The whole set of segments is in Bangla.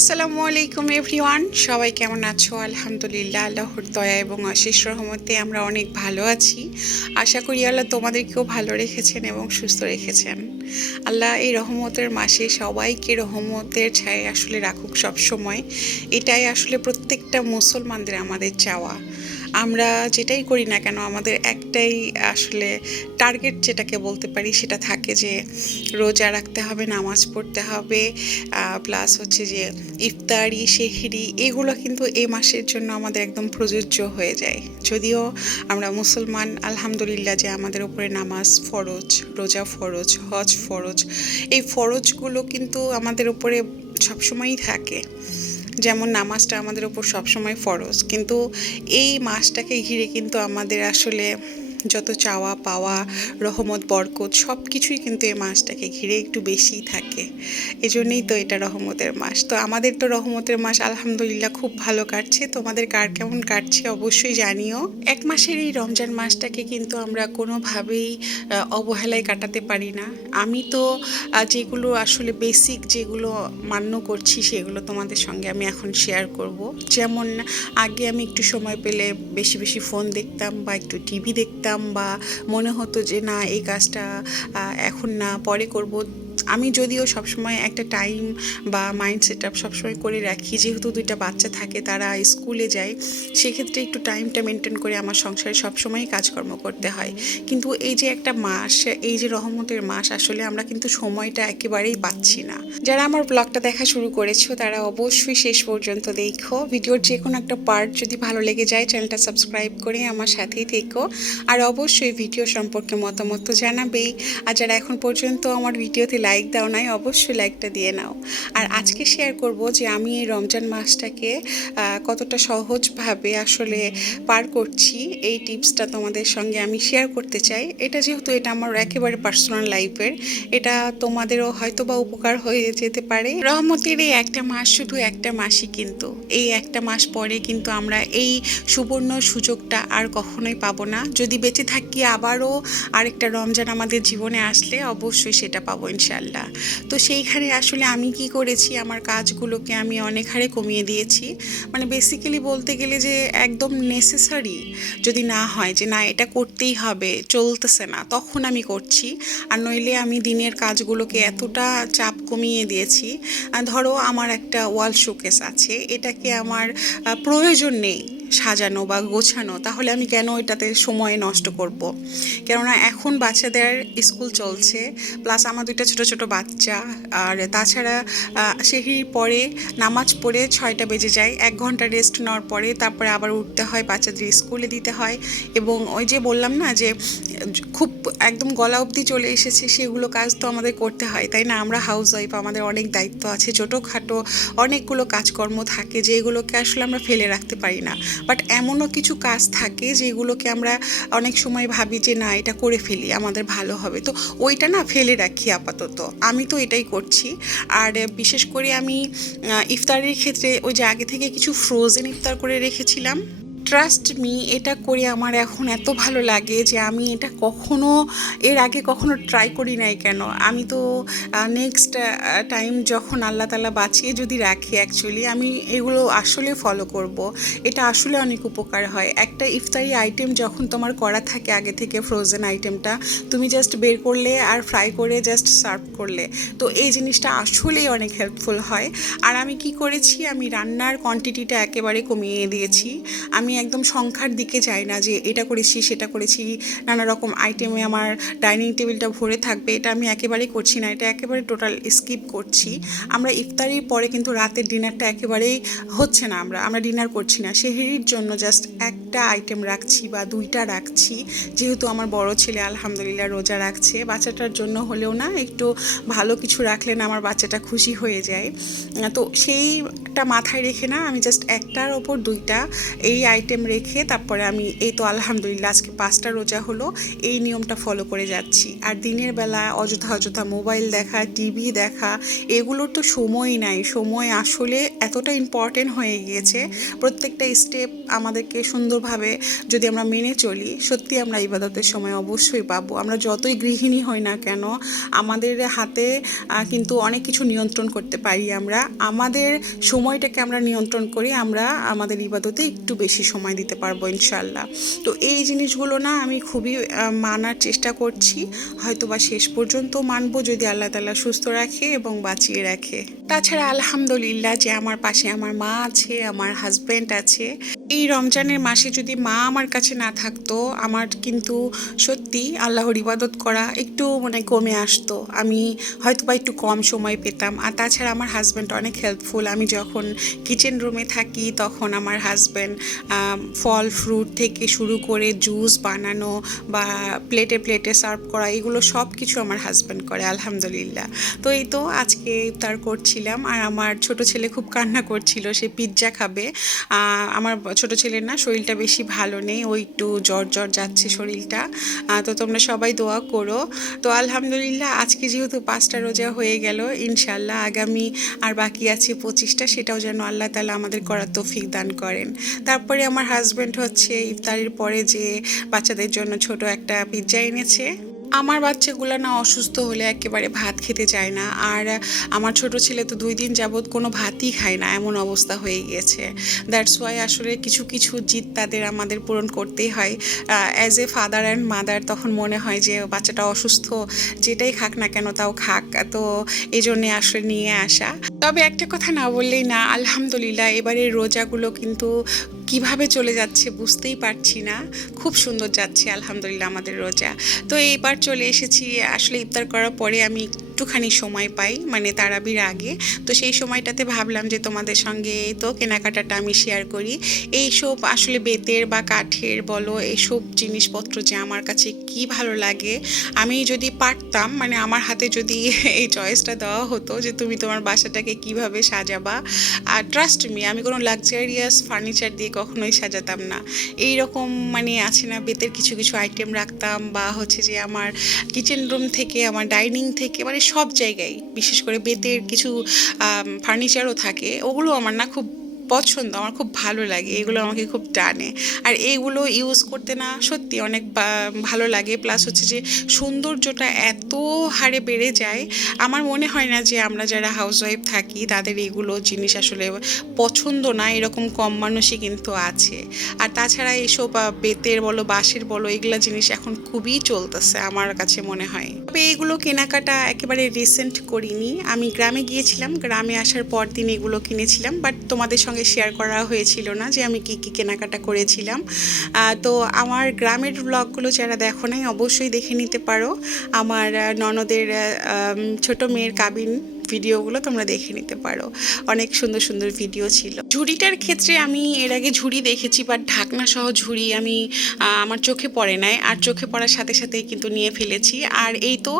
আসসালামু আলাইকুম এভরিওয়ান, সবাই কেমন আছো? আলহামদুলিল্লাহ, আল্লাহর দয়া এবং অশেষ রহমতে আমরা অনেক ভালো আছি। আশা করি আল্লাহ তোমাদেরকেও ভালো রেখেছেন এবং সুস্থ রেখেছেন। আল্লাহ এই রহমতের মাসে সবাইকে রহমতের ছায়ায় আসলে রাখুক সব সময়। এটাই আসলে প্রত্যেকটা মুসলমানদের আমাদের চাওয়া। আমরা যেটাই করি না কেন আমাদের একটাই আসলে টার্গেট যেটাকে বলতে পারি, সেটা থাকে যে রোজা রাখতে হবে, নামাজ পড়তে হবে, প্লাস হচ্ছে যে ইফতারি সেহরি এগুলো কিন্তু এই মাসের জন্য আমাদের একদম প্রযোজ্য হয়ে যায়। যদিও আমরা মুসলমান, আলহামদুলিল্লাহ যে আমাদের উপরে নামাজ ফরজ, রোজা ফরজ, হজ ফরজ, এই ফরজগুলো কিন্তু আমাদের উপরে সবসময়ই থাকে। যেমন নামাজটা আমাদের ওপর সবসময় ফরজ, কিন্তু এই মাসটাকে ঘিরে কিন্তু আমাদের আসলে যত চাওয়া পাওয়া, রহমত বরকত সব কিছুই কিন্তু এই মাসটাকে ঘিরে একটু বেশিই থাকে। এজন্যই তো এটা রহমতের মাস। তো আমাদের তো রহমতের মাস আলহামদুলিল্লাহ খুব ভালো কাটছে। তোমাদের কার কেমন কাটছে অবশ্যই জানিও। এক মাসের এই রমজান মাসটাকে কিন্তু আমরা কোনোভাবেই অবহেলায় কাটাতে পারি না। আমি তো যেগুলো আসলে বেসিক যেগুলো মান্য করছি সেগুলো তোমাদের সঙ্গে আমি এখন শেয়ার করব। যেমন আগে আমি একটু সময় পেলে বেশি বেশি ফোন দেখতাম বা একটু টিভি দেখতাম, বা মনে হতো যে না এই কাজটা এখন না পরে করব। আমি যদিও সবসময় একটা টাইম বা মাইন্ড সেট আপ সবসময় করে রাখি, যেহেতু দুইটা বাচ্চা থাকে, তারা স্কুলে যায়, সেক্ষেত্রে একটু টাইমটা মেনটেন করে আমার সংসারে সবসময়ই কাজকর্ম করতে হয়। কিন্তু এই যে একটা মাস, এই যে রহমতের মাস, আসলে আমরা কিন্তু সময়টা একেবারেই পাচ্ছি না। যারা আমার ব্লগটা দেখা শুরু করেছো তারা অবশ্যই শেষ পর্যন্ত দেখো। ভিডিওর যে কোনো একটা পার্ট যদি ভালো লেগে যায়, চ্যানেলটা সাবস্ক্রাইব করে আমার সাথেই থেকো। আর অবশ্যই ভিডিও সম্পর্কে মতামত তো জানাবেই। আর যারা এখন পর্যন্ত আমার ভিডিওতে লাইক দাও নাই, অবশ্যই লাইকটা দিয়ে নাও। আর আজকে শেয়ার করব যে আমি এই রমজান মাসটাকে কতটা সহজভাবে আসলে পার করছি, এই টিপসটা তোমাদের সঙ্গে আমি শেয়ার করতে চাই। এটা যেহেতু এটা আমার একেবারে পার্সোনাল লাইফের, এটা তোমাদেরও হয়তো বা উপকার হয়ে যেতে পারে। রহমতের এই একটা মাস শুধু একটা মাসই, কিন্তু এই একটা মাস পরে কিন্তু আমরা এই সুবর্ণ সুযোগটা আর কখনোই পাবো না। যদি বেঁচে থাকি আবারও আরেকটা রমজান আমাদের জীবনে আসলে অবশ্যই সেটা পাবো ইনশাল্লাহ। তো সেইখানে আসলে আমি কি করেছি, আমার কাজগুলোকে আমি অনেক হারে কমিয়ে দিয়েছি। মানে বেসিক্যালি বলতে গেলে যে একদম নেসেসারি যদি না হয়, যে না এটা করতেই হবে, চলতেছে না, তখন আমি করছি। আর নইলে আমি দিনের কাজগুলোকে এতটা চাপ কমিয়ে দিয়েছি। ধরো আমার একটা ওয়াল শোকেস আছে, এটাকে আমার প্রয়োজন নেই সাজানো বা গোছানো, তাহলে আমি কেন এটাতে সময় নষ্ট করব? কেননা এখন বাচ্চাদের স্কুল চলছে, প্লাস আমার দুইটা ছোট ছোট বাচ্চা। আর তাছাড়া সেহরির পরে নামাজ পড়ে 6টা বেজে যায়, 1 ঘন্টা রেস্ট নেওয়ার পরে তারপরে আবার উঠতে হয়, বাচ্চাদের স্কুলে দিতে হয়। এবং ওই যে বললাম না যে খুব একদম গলা অবধি চলে এসেছে, সেগুলো কাজ তো আমাদের করতে হয়, তাই না? আমরা হাউস ওয়াইফ, আমাদের অনেক দায়িত্ব আছে, ছোটোখাটো অনেকগুলো কাজকর্ম থাকে যেগুলোকে আসলে আমরা ফেলে রাখতে পারি না। বাট এমনও কিছু কাজ থাকে যেগুলোকে আমরা অনেক সময় ভাবি যে না এটা করে ফেলি, আমাদের ভালো হবে, তো ওইটা না ফেলে রাখি আপাতত। আমি তো এটাই করছি। আর বিশেষ করে আমি ইফতারের ক্ষেত্রে ওই যে আগে থেকে কিছু ফ্রোজেন ইফতার করে রেখেছিলাম। ট্রাস্ট মি, এটা করে আমার এখন এত ভালো লাগে যে আমি এটা কখনো এর আগে কখনো ট্রাই করি নাই কেন। আমি তো নেক্সট টাইম যখন আল্লাহ তাআলা বাঁচিয়ে যদি রাখি, অ্যাকচুয়ালি আমি এগুলো আসলে ফলো করব। এটা আসলে অনেক উপকার হয়। একটা ইফতারি আইটেম যখন তোমার করা থাকে আগে থেকে, ফ্রোজেন আইটেমটা তুমি জাস্ট বের করলে আর ফ্রাই করে জাস্ট সার্ভ করলে, তো এই জিনিসটা আসলেই অনেক হেল্পফুল হয়। আর আমি কি করেছি, আমি রান্নার কোয়ান্টিটিটা একেবারে কমিয়ে দিয়েছি। আমি একদম সংখ্যার দিকে যাই না যে এটা করেছি সেটা করেছি, নানা রকম আইটেমে আমার ডাইনিং টেবিলটা ভরে থাকবে, এটা আমি একেবারেই করছি না, এটা একেবারে টোটাল স্কিপ করছি। আমরা ইফতারির পরে কিন্তু রাতের ডিনারটা একেবারেই হচ্ছে না, আমরা ডিনার করছি না, সেহরির জন্য জাস্ট একটা আইটেম রাখছি বা দুইটা রাখছি, যেহেতু আমার বড় ছেলে আলহামদুলিল্লাহ রোজা রাখছে, বাচ্চাটার জন্য হলেও না একটু ভালো কিছু রাখলে না আমার বাচ্চাটা খুশি হয়ে যায়। তো সেইটা মাথায় রেখে না আমি জাস্ট একটার ওপর দুইটা এই আইটেম রেখে তারপরে আমি এই তো আলহামদুলিল্লাহ আজকে 5টা রোজা হলো, এই নিয়মটা ফলো করে যাচ্ছি। আর দিনের বেলা অযথা মোবাইল দেখা, টিভি দেখা, এগুলোর তো সময়ই নাই। সময় আসলে এতটা ইম্পর্টেন্ট হয়ে গিয়েছে, প্রত্যেকটা স্টেপ আমাদেরকে সুন্দরভাবে যদি আমরা মেনে চলি, সত্যি আমরা ইবাদতের সময় অবশ্যই পাবো। আমরা যতই গৃহিণী হই না কেন, আমাদের হাতে কিন্তু অনেক কিছু নিয়ন্ত্রণ করতে পারি। আমরা আমাদের সময়টাকে আমরা নিয়ন্ত্রণ করি, আমরা আমাদের ইবাদতে একটু বেশি সময় দিতে পারবো ইনশাল্লাহ। তো এই জিনিসগুলো না আমি খুবই মানার চেষ্টা করছি, হয়তো বা শেষ পর্যন্ত মানবো যদি আল্লাহ তাআলা সুস্থ রাখে এবং বাঁচিয়ে রাখে। তাছাড়া আলহামদুলিল্লাহ যে আমার পাশে আমার মা আছে, আমার হাজব্যান্ড আছে। এই রমজানের মাসে যদি মা আমার কাছে না থাকতো, আমার কিন্তু সত্যি আল্লাহর ইবাদত করা একটু মানে কমে আসতো, আমি হয়তো বা একটু কম সময় পেতাম। আর তাছাড়া আমার হাজব্যান্ড অনেক হেল্পফুল। আমি যখন কিচেন রুমে থাকি তখন আমার হাজব্যান্ড ফল ফ্রুট থেকে শুরু করে জুস বানানো বা প্লেটে সার্ভ করা, এগুলো সব কিছু আমার হাজব্যান্ড করে আলহামদুলিল্লাহ। তো এই তো আজকে ইফতার করছিলাম আর আমার ছোট ছেলে খুব কান্না করছিল, সে পিৎজা খাবে। আমার ছোট ছেলের না শরীরটা বেশি ভালো নেই, ও একটু জ্বর যাচ্ছে শরীরটা। তো তোমরা সবাই দোয়া করো। তো আলহামদুলিল্লাহ আজকে যেহেতু 5টা রোজা হয়ে গেল, ইনশাল্লাহ আগামী আর বাকি আছে 25টা, সেটাও যেন আল্লাহ তাআলা আমাদের করার তৌফিক দান করেন। তারপরে আমার হাজব্যান্ড হচ্ছে ইফতারির পরে যে বাচ্চাদের জন্য ছোট একটা পিৎজা এনেছে। আমার বাচ্চাগুলো না অসুস্থ হলে একেবারে ভাত খেতে চায় না, আর আমার ছোট ছেলে তো 2 দিন যাবৎ কোনো ভাতই খায় না, এমন অবস্থা হয়ে গিয়েছে। দ্যাটস ওয়াই আসলে কিছু জিদ তাদের আমাদের পূরণ করতেই হয় as a father and mother. তখন মনে হয় যে বাচ্চাটা অসুস্থ, যেটাই খাক না কেন তাও খাক, তো এই জন্যে আসলে নিয়ে আসা। তবে একটা কথা না বললেই না, আলহামদুলিল্লাহ এবারের রোজাগুলো কিন্তু কিভাবে চলে যাচ্ছে বুঝতেই পারছি না, খুব সুন্দর যাচ্ছে আলহামদুলিল্লাহ আমাদের রোজা। তো এইবার চলে এসেছি, আসলে ইফতার করার পরে আমি একটুখানি সময় পাই, মানে তারাবির আগে, তো সেই সময়টাতে ভাবলাম যে তোমাদের সঙ্গে তো কেনাকাটাটা আমি শেয়ার করি। এইসব আসলে বেতের বা কাঠের বলো, এইসব জিনিসপত্র যে আমার কাছে কি ভালো লাগে। আমি যদি পারতাম, মানে আমার হাতে যদি এই চয়েসটা দেওয়া হতো যে তুমি তোমার বাসাটাকে কিভাবে সাজাবা, আর ট্রাস্ট মি আমি কোনো লাক্সারিয়াস ফার্নিচার দিয়ে কখনোই সাজাতাম না। এই রকম মানে আছে না, বেতের কিছু আইটেম রাখতাম, বা হচ্ছে যে আমার কিচেন রুম থেকে আমার ডাইনিং থেকে মানে সব জায়গায় বিশেষ করে বেতের কিছু ফার্নিচারও থাকে, ওগুলো আমার না খুব পছন্দ, আমার খুব ভালো লাগে, এগুলো আমাকে খুব টানে। আর এইগুলো ইউজ করতে না সত্যি অনেক ভালো লাগে, প্লাস হচ্ছে যে সৌন্দর্যটা এত হারে বেড়ে যায়। আমার মনে হয় না যে আমরা যারা হাউসওয়াইফ থাকি তাদের এগুলো জিনিস আসলে পছন্দ না, এরকম কম মানুষই কিন্তু আছে। আর তাছাড়া এইসব বেতের বলো বাঁশের বলো, এগুলো জিনিস এখন খুবই চলতেছে আমার কাছে মনে হয়। তবে এগুলো কেনাকাটা একেবারে রিসেন্ট করিনি, আমি গ্রামে গিয়েছিলাম, গ্রামে আসার পর দিন এগুলো কিনেছিলাম, বাট তোমাদের সঙ্গে শেয়ার করা হয়েছিল না যে আমি কি কেনাকাটা করেছিলাম। তো আমার গ্রামের ব্লগগুলো যারা দেখো নাই অবশ্যই দেখে নিতে পারো, আমার ননদের ছোট মেয়ের কাবিন ভিডিওগুলো তোমরা দেখে নিতে পারো, অনেক সুন্দর ভিডিও ছিল। ঝুড়িটার ক্ষেত্রে আমি এর আগে ঝুড়ি দেখেছি, বাট ঢাকনা সহ ঝুড়ি আমি আমার চোখে পড়ে নাই, আর চোখে পড়ার সাথে সাথেই কিন্তু নিয়ে ফেলেছি। আর এই তো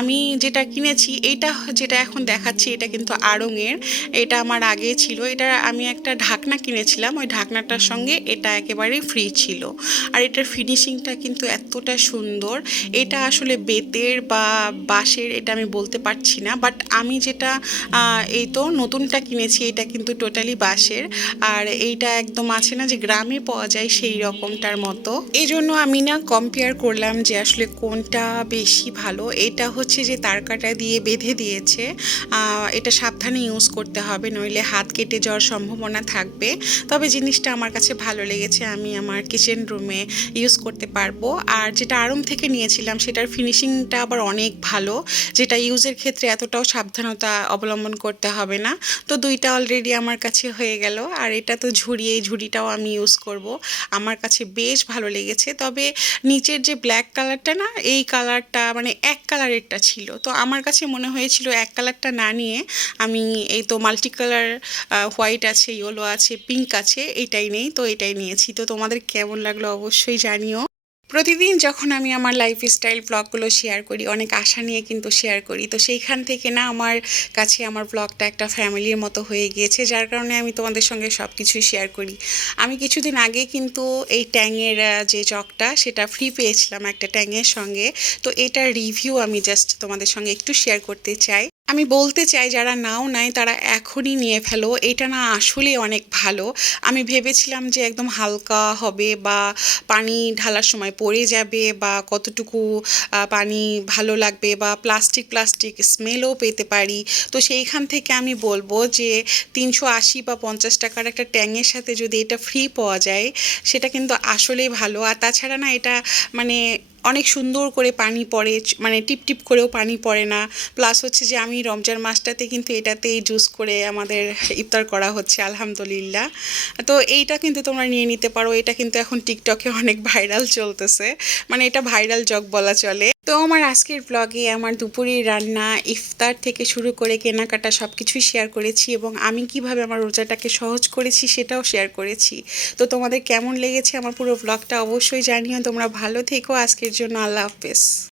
আমি যেটা কিনেছি, এইটা যেটা এখন দেখাচ্ছি এটা কিন্তু আড়ংয়ের, এটা আমার আগে ছিল, এটা আমি একটা ঢাকনা কিনেছিলাম, ওই ঢাকনাটার সঙ্গে এটা একেবারেই ফ্রি ছিল। আর এটার ফিনিশিংটা কিন্তু এতটা সুন্দর, এটা আসলে বেতের বা বাঁশের এটা আমি বলতে পারছি না, বাট আমি যেটা এই তো নতুনটা কিনেছি এটা কিন্তু টোটালি বাঁশের। আর এইটা একদম আছে না যে গ্রামে পাওয়া যায় সেই রকমটার মতো, এই জন্য আমি না কম্পেয়ার করলাম যে আসলে কোনটা বেশি ভালো। এটা হচ্ছে যে তারকাটা দিয়ে বেঁধে দিয়েছে, এটা সাবধানে ইউজ করতে হবে, নইলে হাত কেটে যাওয়ার সম্ভাবনা থাকবে। তবে জিনিসটা আমার কাছে ভালো লেগেছে, আমি আমার কিচেন রুমে ইউজ করতে পারবো। আর যেটা আড়ং থেকে নিয়েছিলাম সেটার ফিনিশিংটা আবার অনেক ভালো, যেটা ইউজের ক্ষেত্রে এতটাও সাবধানতা অবলম্বন করতে হবে না। তো দুইটা অলরেডি আমার কাছে হয়ে গেল। আর এটা তো ঝুড়ি, এই ঝুড়িটাও আমি ইউজ করব। আমার কাছে বেশ ভালো লেগেছে। তবে নিচের যে ব্ল্যাক কালারটা না, এই কালারটা মানে এক কালারেরটা ছিল। তো আমার কাছে মনে হয়েছিল এক কালারটা না নিয়ে আমি এই তো মাল্টি কালার হোয়াইট আছে, ইয়েলো আছে, পিঙ্ক আছে, এটাই নেই, তো এটাই নিয়েছি। তো তোমাদের কেমন লাগলো অবশ্যই জানিও। প্রতিদিন যখন আমি আমার লাইফস্টাইল ব্লগগুলো শেয়ার করি, অনেক আশা নিয়ে কিন্তু শেয়ার করি, তো সেইখান থেকে না আমার কাছে আমার ব্লগটা একটা ফ্যামিলির মতো হয়ে গিয়েছে, যার কারণে আমি তোমাদের সঙ্গে সব কিছুই শেয়ার করি। আমি কিছুদিন আগে কিন্তু এই ট্যাংয়ের যে জগটা সেটা ফ্রি পেয়েছিলাম একটা ট্যাংয়ের সঙ্গে। তো এটার রিভিউ আমি জাস্ট তোমাদের সঙ্গে একটু শেয়ার করতে চাই। আমি বলতে চাই যারা নাও নাই তারা এখনই নিয়ে ফেলো, এটা না আসলেই অনেক ভালো। আমি ভেবেছিলাম যে একদম হালকা হবে বা পানি ঢালার সময় পড়ে যাবে বা কতটুকু পানি ভালো লাগবে বা প্লাস্টিক প্লাস্টিক স্মেলও পেতে পারি। তো সেইখান থেকে আমি বলবো যে 380 বা 50 টাকার একটা ট্যাংয়ের সাথে যদি এটা ফ্রি পাওয়া যায় সেটা কিন্তু আসলেই ভালো। আর তাছাড়া না এটা মানে অনেক সুন্দর করে পানি পড়ে, মানে টিপ টিপ করেও পানি পড়ে না। প্লাস হচ্ছে যে আমি রমজান মাসটাতে কিন্তু এটাতেই জুস করে আমাদের ইফতার করা হচ্ছে আলহামদুলিল্লাহ। তো এইটা কিন্তু তোমরা নিয়ে নিতে পারো, এটা কিন্তু এখন টিকটকে অনেক ভাইরাল চলতেছে, মানে এটা ভাইরাল জগ বলা চলে। তো আমার আজকের ব্লগে আমার দুপুরের রান্না, ইফতার থেকে শুরু করে কেনাকাটা সব কিছুই শেয়ার করেছি এবং আমি কিভাবে আমার রোজাটাকে সহজ করেছি সেটাও শেয়ার করেছি। তো তোমাদের কেমন লেগেছে আমার পুরো ব্লগটা অবশ্যই জানিও। তোমরা ভালো থেকো, আজকের জন্য আল্লাহ হাফেজ।